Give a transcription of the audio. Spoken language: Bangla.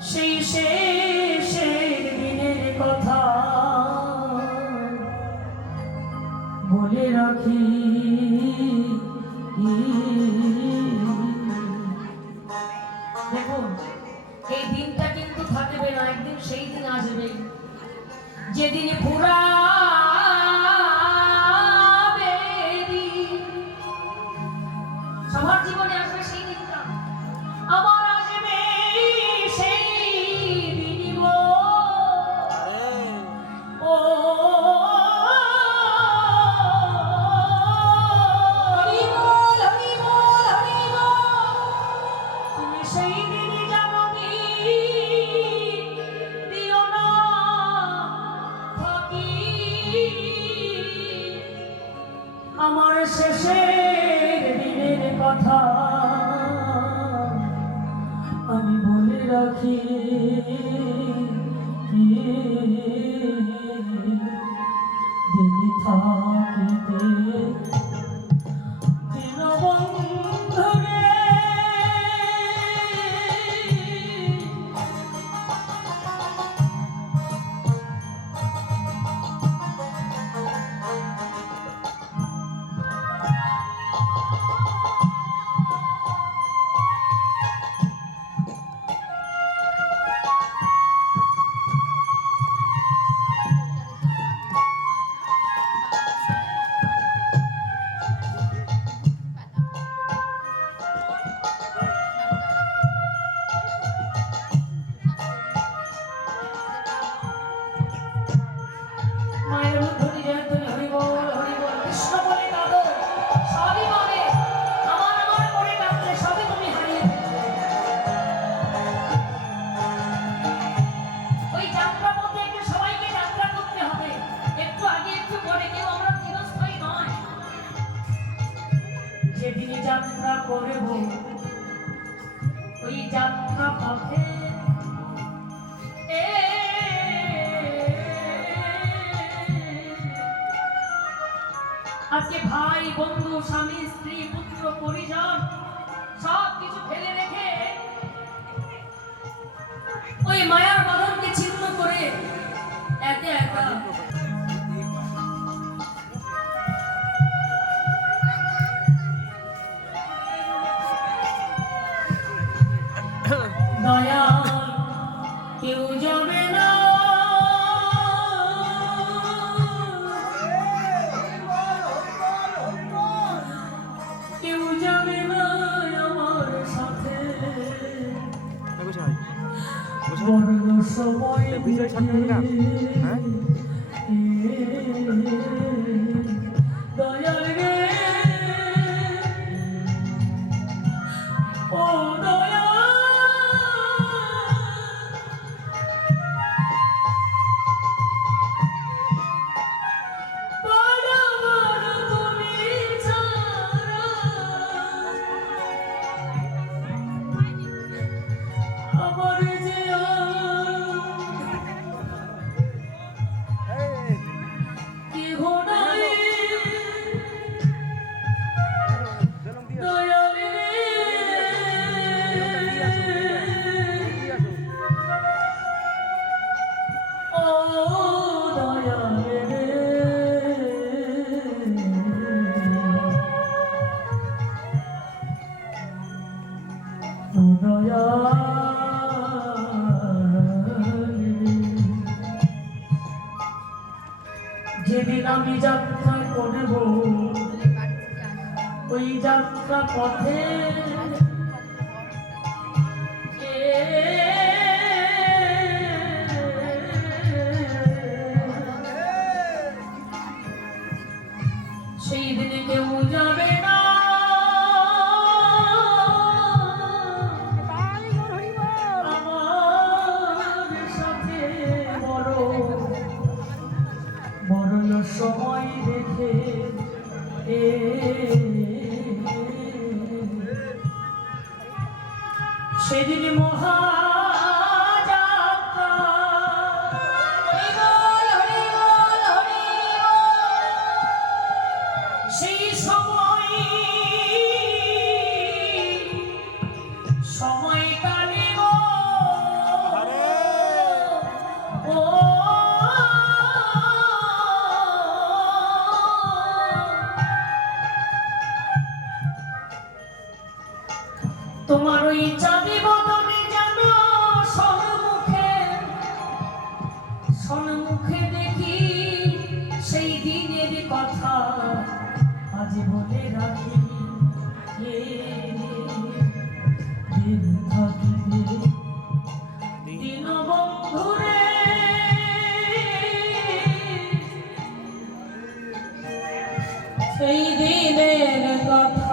সেই দিনের কথা বলে রাখি। দিনটা কিন্তু থাকবে না একদিন সেই দিন আসবে। পুরা বলে যেদিন যাত্রা করব, ওই যাত্রা পথে আজকে ভাই, বন্ধু, স্বামী, স্ত্রী, পুত্র, পরিজন, সব কিছু ফেলে রেখে ওই মায়ার বাঁধনকে ছিন্ন করে একে একা দয়া কেউ যাবে না। কেউ যাবে না। আমার সাথে বড় সময় হ্যাঁ? যেদিন আমি যাত্রা। করব ওই যাত্রা পথে সময় দেখে। সেদিন মহাযাত্রা তোমার ওই চাঁদি বদনে যেন সন্মুখে সন্মুখে দেখি সেই দিনের কথা আজ বলে রাখি। সেই দিনের কথা